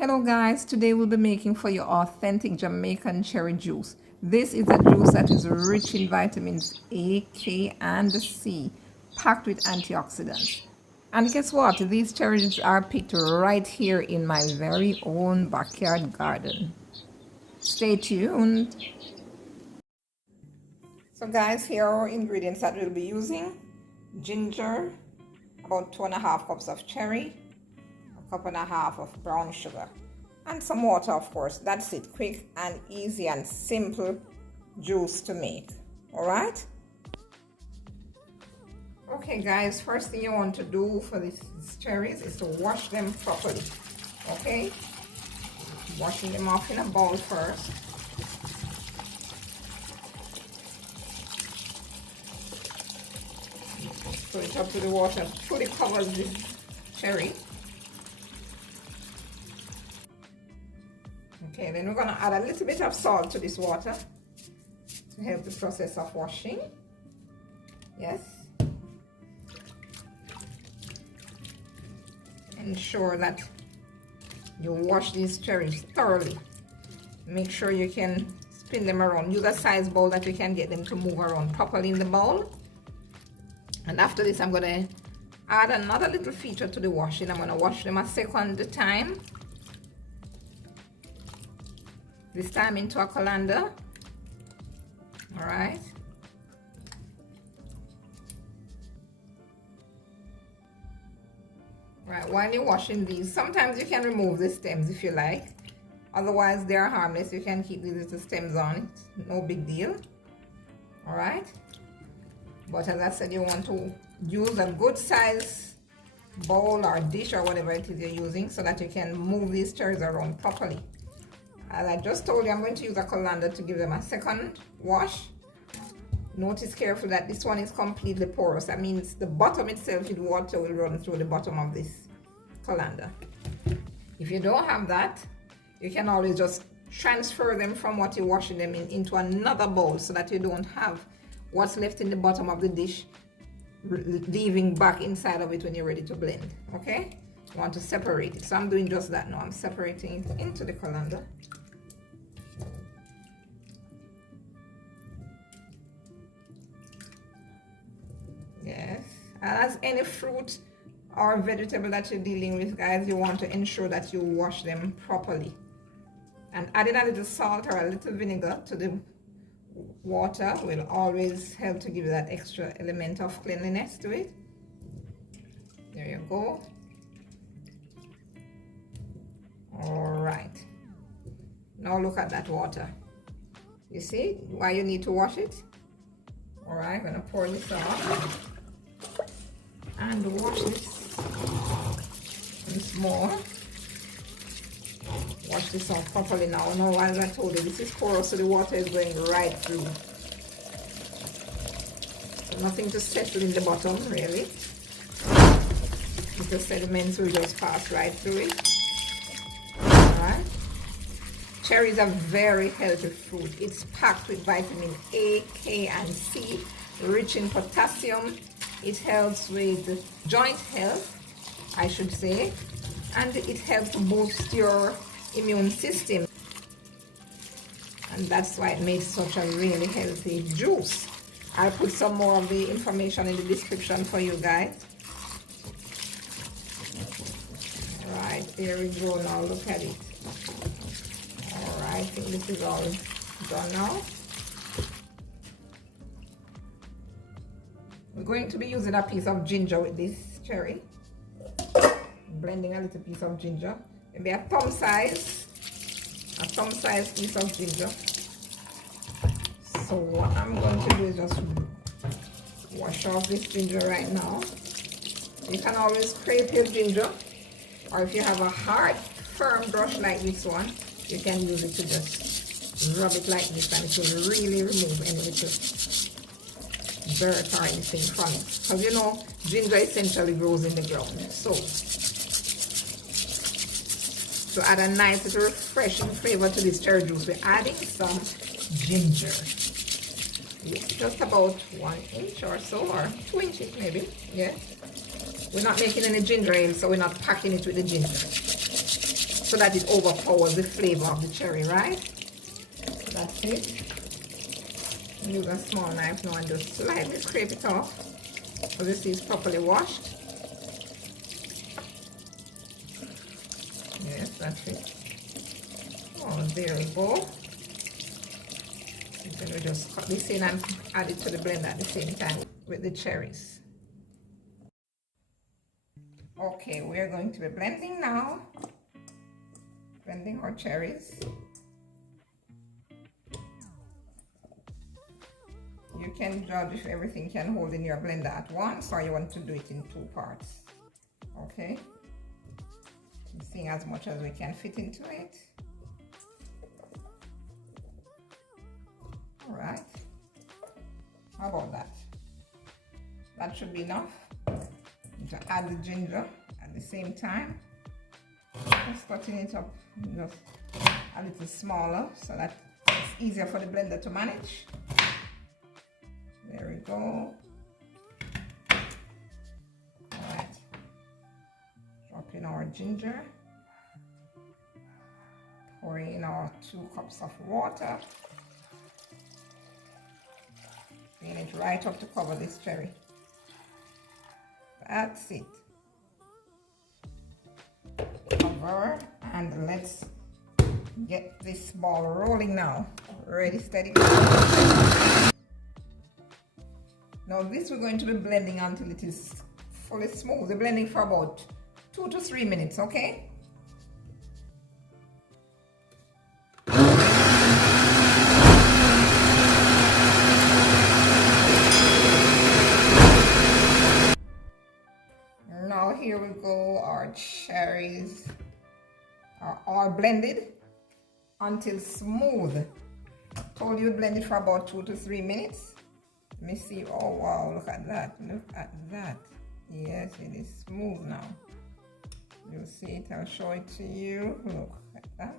Hello guys, today we'll be making for you authentic Jamaican cherry juice. This is a juice that is rich in vitamins A, K and C, packed with antioxidants. And guess what? These cherries are picked right here in my very own backyard garden. Stay tuned. So guys, here are our ingredients that we'll be using. Ginger, about 2.5 cups of cherry, 1.5 cups of brown sugar, and some water, of course. That's it. Quick and easy and simple juice to make. All right. Okay guys, first thing you want to do for these cherries is to wash them properly. Okay, washing them off in a bowl first. Put it up to the water, fully covers this cherry. Okay, then we're going to add a little bit of salt to this water to help the process of washing. Yes. Ensure that you wash these cherries thoroughly. Make sure you can spin them around. Use a size bowl that you can get them to move around properly in the bowl. And after this, I'm going to add another little feature to the washing. I'm going to wash them a second time. This time into a colander. All right. Right, while you're washing these, sometimes you can remove the stems if you like. Otherwise, they are harmless. You can keep these little stems on. It's no big deal. All right. But as I said, you want to use a good size bowl or dish or whatever it is you're using so that you can move these cherries around properly. As I just told you, I'm going to use a colander to give them a second wash. Notice carefully that this one is completely porous. That means the bottom itself, the water will run through the bottom of this colander. If you don't have that, you can always just transfer them from what you're washing them in into another bowl so that you don't have what's left in the bottom of the dish leaving back inside of it when you're ready to blend. Okay, you want to separate it, so I'm doing just that now. I'm separating it into the colander. Yes, as any fruit or vegetable that you're dealing with, guys, you want to ensure that you wash them properly. And adding a little salt or a little vinegar to the water will always help to give you that extra element of cleanliness to it. There you go. All right, now look at that water. You see why you need to wash it? All right, I'm gonna pour this off and wash this once more. Wash this off properly now. Now, as I told you, this is porous, so the water is going right through. So nothing to settle in the bottom, really. The sediments will just pass right through it. Alright. Cherries are very healthy fruit. It's packed with vitamin A, K, and C, rich in potassium. It helps with joint health, I should say, and it helps to boost your immune system, and that's why it makes such a really healthy juice. I'll put some more of the information in the description for you guys. All right, there we go. Now look at it. All right, I think this is all done now. We're going to be using a piece of ginger with this cherry. Blending a little piece of ginger, maybe a thumb size piece of ginger. So what I'm going to do is just wash off this ginger right now. You can always scrape your ginger, or if you have a hard, firm brush like this one, you can use it to just rub it like this, and it will really remove any little dirt or anything from it. Because you know, ginger essentially grows in the ground. So to add a nice little refreshing flavor to this cherry juice, we're adding some ginger. Just about 1 inch or so, or 2 inches maybe. Yeah. We're not making any ginger ale, so we're not packing it with the ginger. so that it overpowers the flavor of the cherry, right? So that's it. Use a small knife now and just slightly scrape it off so this is properly washed. Yes, that's it. Oh, there we go. And then we just cut this in and add it to the blender at the same time with the cherries. Okay, we're going to be blending now. Blending our cherries. You can judge if everything can hold in your blender at once or you want to do it in 2 parts. Okay? Seeing as much as we can fit into it. Alright. How about that? That should be enough. To add the ginger at the same time. Just cutting it up just a little smaller so that it's easier for the blender to manage. There we go. Alright. Drop in our ginger. Pour in our 2 cups of water. Bring it right up to cover this cherry. That's it. Cover and let's get this ball rolling now. Ready, steady. Now this we're going to be blending until it is fully smooth. We're blending for about 2 to 3 minutes, okay? Now here we go, our cherries are all blended until smooth. Told you blend it for about 2 to 3 minutes. Let me see. Oh wow, look at that. Look at that. Yes, it is smooth now. You'll see it. I'll show it to you. Look at that.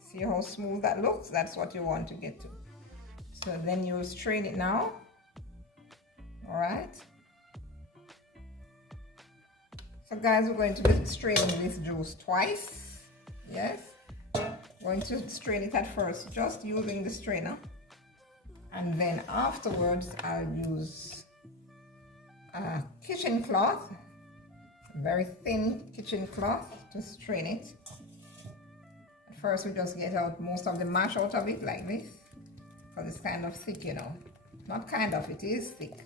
See how smooth that looks? That's what you want to get to. So then you strain it now. Alright. So guys, we're going to be straining this juice twice. Yes. Going to strain it at first, just using the strainer. And then afterwards, I'll use a kitchen cloth, a very thin kitchen cloth to strain it. At first, we just get out most of the mash out of it like this, because it's kind of thick, you know. Not kind of, it is thick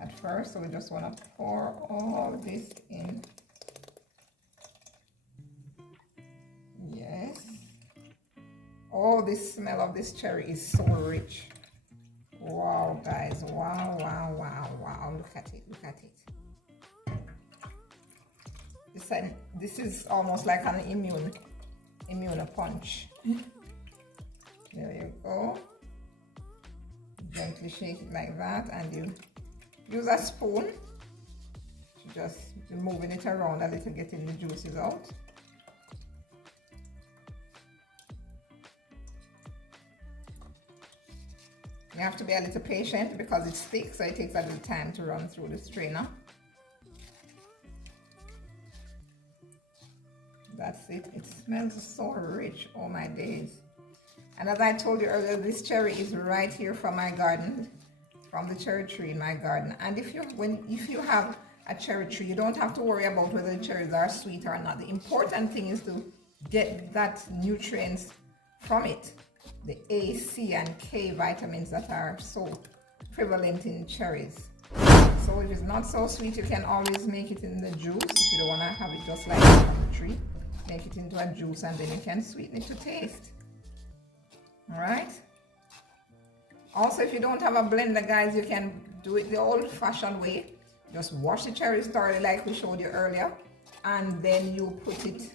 at first, so we just want to pour all this in. Yes. Oh, this smell of this cherry is so rich. Wow, guys. Wow, wow, wow, wow. Look at it. Look at it. This is almost like an immune punch. There you go. Gently shake it like that, and you use a spoon to just moving it around a little, getting the juices out. You have to be a little patient because it's thick, so it takes a little time to run through the strainer. That's it. It smells so rich. Oh my days. And as I told you earlier, this cherry is right here from my garden, from the cherry tree in my garden. And if you have a cherry tree, you don't have to worry about whether the cherries are sweet or not. The important thing is to get that nutrients from it. The A, C, and K vitamins that are so prevalent in cherries. So if it's not so sweet, you can always make it in the juice. If you don't want to have it just like that from the tree, make it into a juice and then you can sweeten it to taste. Alright? Also, if you don't have a blender, guys, you can do it the old-fashioned way. Just wash the cherries thoroughly like we showed you earlier, and then you put it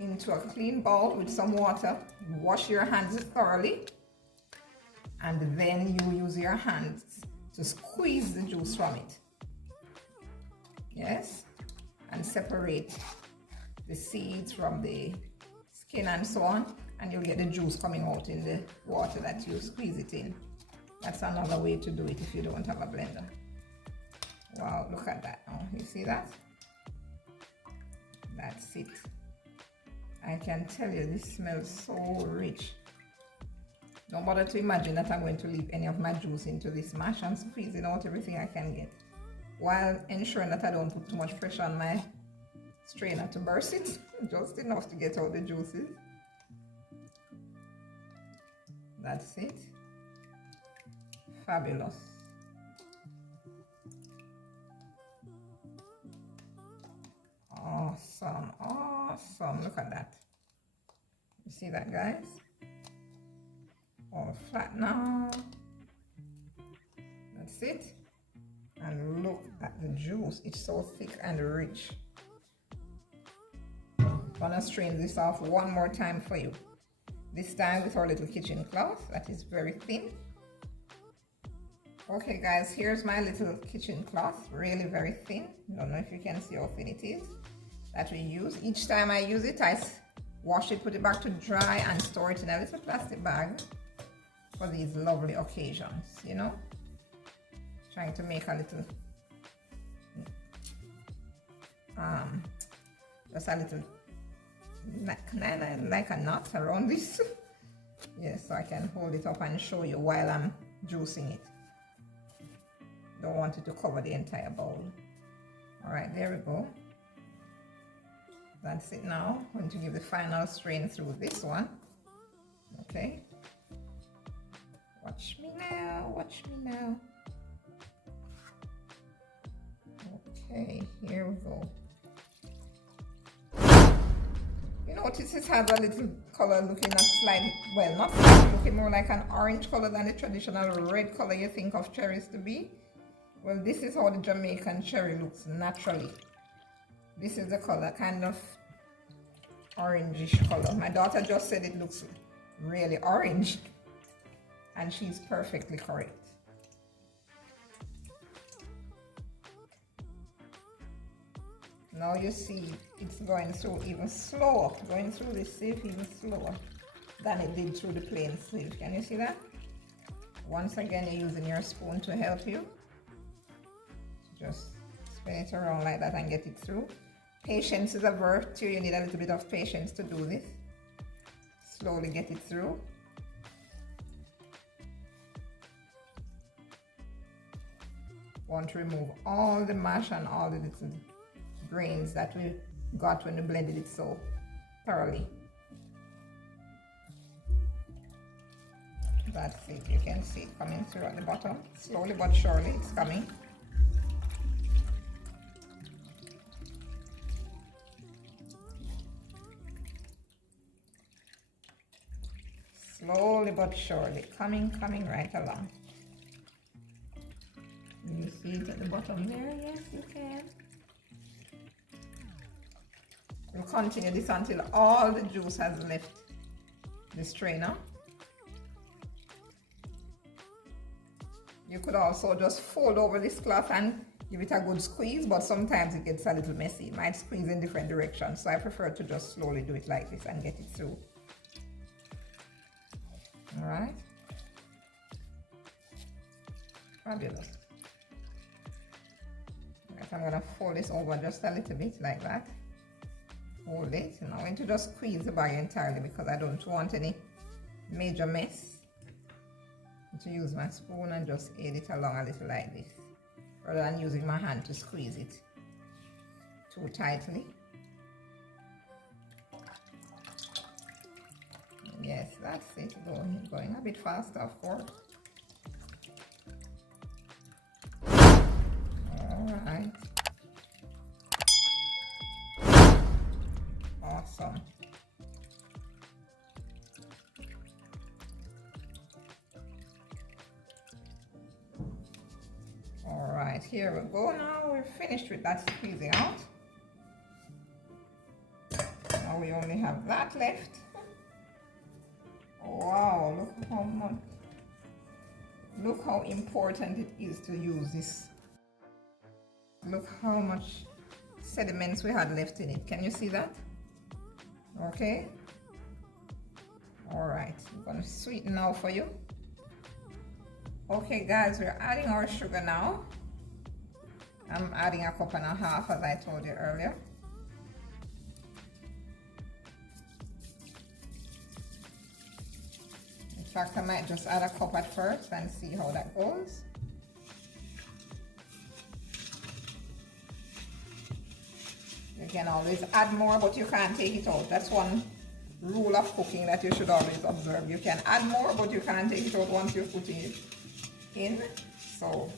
into a clean bowl with some water. Wash your hands thoroughly, and then you use your hands to squeeze the juice from it. Yes, and separate the seeds from the skin and so on, and you'll get the juice coming out in the water that you squeeze it in. That's another way to do it if you don't have a blender. Wow, look at that. Oh, you see that? That's it. I can tell you this smells so rich. Don't bother to imagine that I'm going to leave any of my juice into this mash. I'm squeezing out everything I can get, while ensuring that I don't put too much pressure on my strainer to burst it, just enough to get out the juices. That's it. Fabulous. Awesome, awesome. Look at that. You see that, guys? All flat now. That's it. And look at the juice. It's so thick and rich. I'm gonna strain this off one more time for you. This time with our little kitchen cloth that is very thin. Okay guys, here's my little kitchen cloth, really very thin. Don't know if you can see how thin it is, that we use. Each time I use it, I wash it, put it back to dry, and store it in a little plastic bag for these lovely occasions, you know. Trying to make a little, just a little, like a knot around this. Yes, so I can hold it up and show you while I'm juicing it. Don't want it to cover the entire bowl. All right, there we go. That's it now. I'm going to give the final strain through this one. Okay. Watch me now, watch me now. Okay, here we go. You notice it has a little color looking at slightly, well, not slightly, looking more like an orange color than the traditional red color you think of cherries to be. Well, this is how the Jamaican cherry looks naturally. This is the color, kind of orangish color. My daughter just said it looks really orange, and she's perfectly correct. Now you see it's going through even slower, going through the sieve even slower than it did through the plain sieve. Can you see that? Once again, you're using your spoon to help you. Just spin it around like that and get it through. Patience is a virtue. You need a little bit of patience to do this. Slowly get it through. Want to remove all the mash and all the little grains that we got when we blended it so thoroughly. That's it. You can see it coming through at the bottom. Slowly but surely it's coming. Slowly but surely, coming right along. You see it at the bottom there? Yes, you can. We'll continue this until all the juice has left the strainer. You could also just fold over this cloth and give it a good squeeze, but sometimes it gets a little messy. It might squeeze in different directions, so I prefer to just slowly do it like this and get it through. All right, fabulous. Right, I'm gonna fold this over just a little bit like that. Hold it, and I'm going to just squeeze the bag entirely because I don't want any major mess. To use my spoon and just aid it along a little like this, rather than using my hand to squeeze it too tightly. Yes, that's it. Going a bit faster, of course. All right. Awesome. All right, here we go. Now we're finished with that squeezing out. Now we only have that left. Wow, look how much, look how important it is to use this. Look how much sediments we had left in it. Can you see that? Okay. All right, I'm gonna sweeten now for you. Okay guys, we're adding our sugar now. I'm adding 1.5 cups as I told you earlier. fact, I might just add a cup at first and see how that goes. You can always add more, but you can't take it out. That's one rule of cooking that you should always observe. You can add more, but you can't take it out once you're putting it in. So,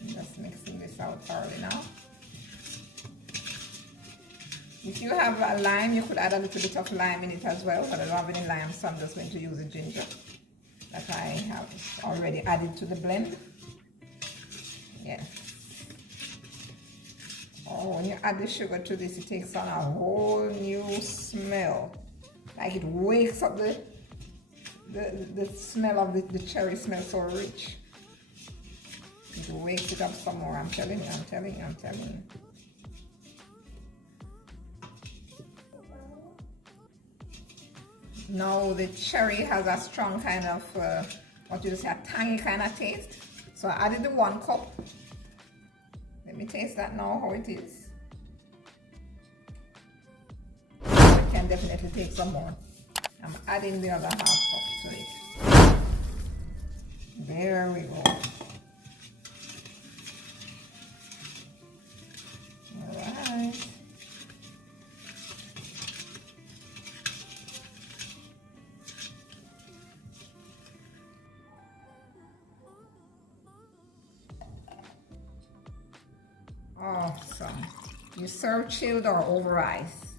I'm just mixing this out thoroughly now. If you have a lime, you could add a little bit of lime in it as well, but I don't have any lime, so I'm just going to use the ginger that I have already added to the blend. Yes. Oh, when you add the sugar to this, it takes on a whole new smell. Like it wakes up the smell of the cherry smell so rich. It wakes it up some more. I'm telling you, I'm telling you, I'm telling you. Now the cherry has a strong kind of, what you say, a tangy kind of taste. So I added the 1 cup. Let me taste that now, how it is. I can definitely take some more. I'm adding the other half cup to it. There we go. All right. Awesome. You serve chilled or over ice.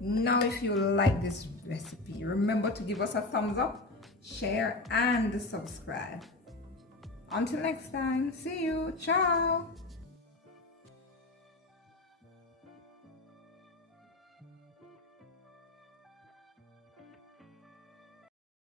Now if you like this recipe, remember to give us a thumbs up, share and subscribe. Until next time, see you. Ciao.